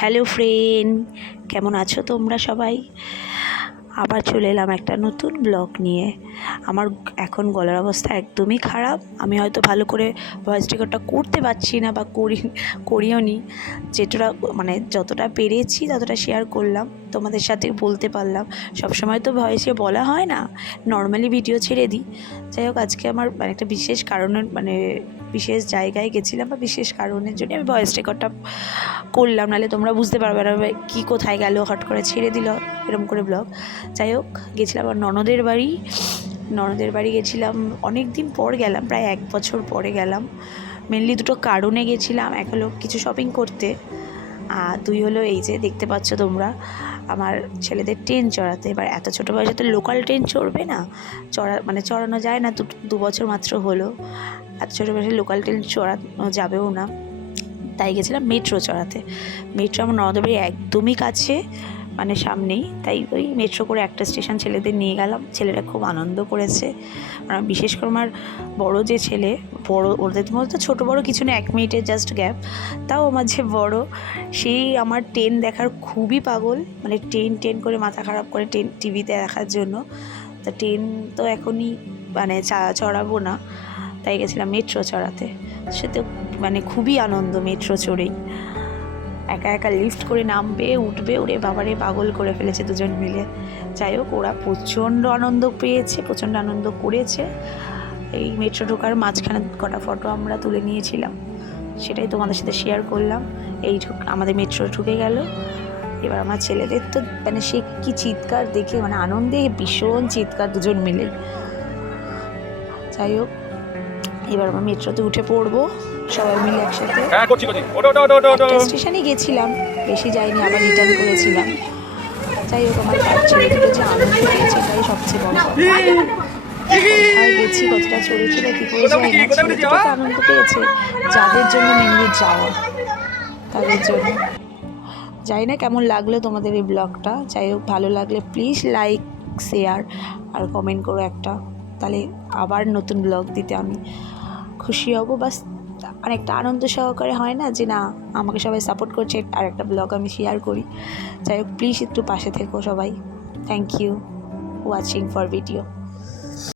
Hello friend, কেমন আছো তোমরা সবাই? আবার চলে এলাম একটা নতুন ব্লগ নিয়ে। আমার এখন গলার অবস্থা একদমই খারাপ। আমি হয়তো ভালো করে ভয়েস রেকর্ডটা করতে পারছি না বা করিও নি। যেটা যতটা পেরেছি ততটা শেয়ার করলাম, তোমাদের সাথে বলতে পারলাম। সবসময় তো ভয়েসে বলা হয় না, নর্মালি ভিডিও ছেড়ে দিই। যাই হোক, আজকে আমার একটা বিশেষ কারণে বিশেষ জায়গায় গেছিলাম বা বিশেষ কারণের জন্য আমি ভয়েস রেকর্ডটা করলাম, নাহলে তোমরা বুঝতে পারবে না কী কোথায় গেল, হট করে ছেড়ে দিল এরকম করে ব্লগ। যাই হোক, গেছিলাম আমার ননদের বাড়ি গেছিলাম। অনেক দিন পর গেলাম, প্রায় 1 বছর পরে গেলাম। মেনলি দুটো কারণে গেছিলাম। এক হলো কিছু শপিং করতে, আর 2 হলো এই যে দেখতে পাচ্ছ তোমরা, আমার ছেলেদের ট্রেন চড়াতে। এবার এত ছোটো বয়সে তো লোকাল ট্রেন চড়বে না, চড়ানো যায় না, 2 বছর মাত্র হলো। এত ছোটো বয়সে লোকাল ট্রেন চড়ানো যাবেও না, তাই গেছিলাম মেট্রো চড়াতে। মেট্রো আমার ননদের বাড়ি একদমই কাছে, সামনেই। তাই ওই মেট্রো করে একটা স্টেশন ছেলেদের নিয়ে গেলাম। ছেলেরা খুব আনন্দ করেছে। বিশেষ করে আমার বড় যে ছেলে, ওদের মধ্যে ছোটো বড়ো কিছু না, 1 মিনিটের জাস্ট গ্যাপ। তাও আমার যে বড়, সেই আমার ট্রেন দেখার খুবই পাগল। ট্রেন করে মাথা খারাপ করে ট্রেন টিভিতে দেখার জন্য। তা ট্রেন তো এখনই চড়াবো না, তাই গেছিলাম মেট্রো চড়াতে। সে তো খুবই আনন্দ মেট্রো চড়েই। একা একা লিফট করে নামবে উঠবে, ওরে বাবারে পাগল করে ফেলেছে দুজন মিলে। যাই হোক, ওরা প্রচণ্ড আনন্দ পেয়েছে, প্রচণ্ড আনন্দ করেছে। এই মেট্রো ঢোকার মাঝখানে কটা ফটো আমরা তুলে নিয়েছিলাম, সেটাই তোমাদের সাথে শেয়ার করলাম। আমাদের মেট্রো ঢুকে গেল। এবার আমার ছেলেদের তো সে কি চিৎকার দেখে, আনন্দে ভীষণ চিৎকার দুজন মিলে। যাই হোক, এবার আমরা মেট্রোতে উঠে পড়বো সবাই মিলে একসাথে। একটা স্টেশনে গেছিলাম, বেশি যাইনি, আবার রিটার্ন করেছিলাম। যাই হোক, আমার ছেলে দুটো যে আনন্দ পেয়েছে এটাই সবচেয়ে বড় কথা। কোথায় গেছি, কতটা চড়েছিল, কী করে যাই না, ছেলে দুটো তো আনন্দ পেয়েছে, যাদের জন্য মেনলি যাওয়া, তাদের জন্য। জানি না কেমন লাগলো তোমাদের এই ব্লগটা। যাই হোক, ভালো লাগলে প্লিজ লাইক, শেয়ার আর কমেন্ট করো একটা, তাহলে আবার নতুন ব্লগ দিতে আমি খুশি হব। বাস একটা আনন্দ সহকারে হয় না যে না, আমাকে সবাই সাপোর্ট করছে, আর একটা ব্লগ আমি শেয়ার করি। যাই হোক, প্লিজ একটু পাশে থেকো সবাই। Thank you watching for video.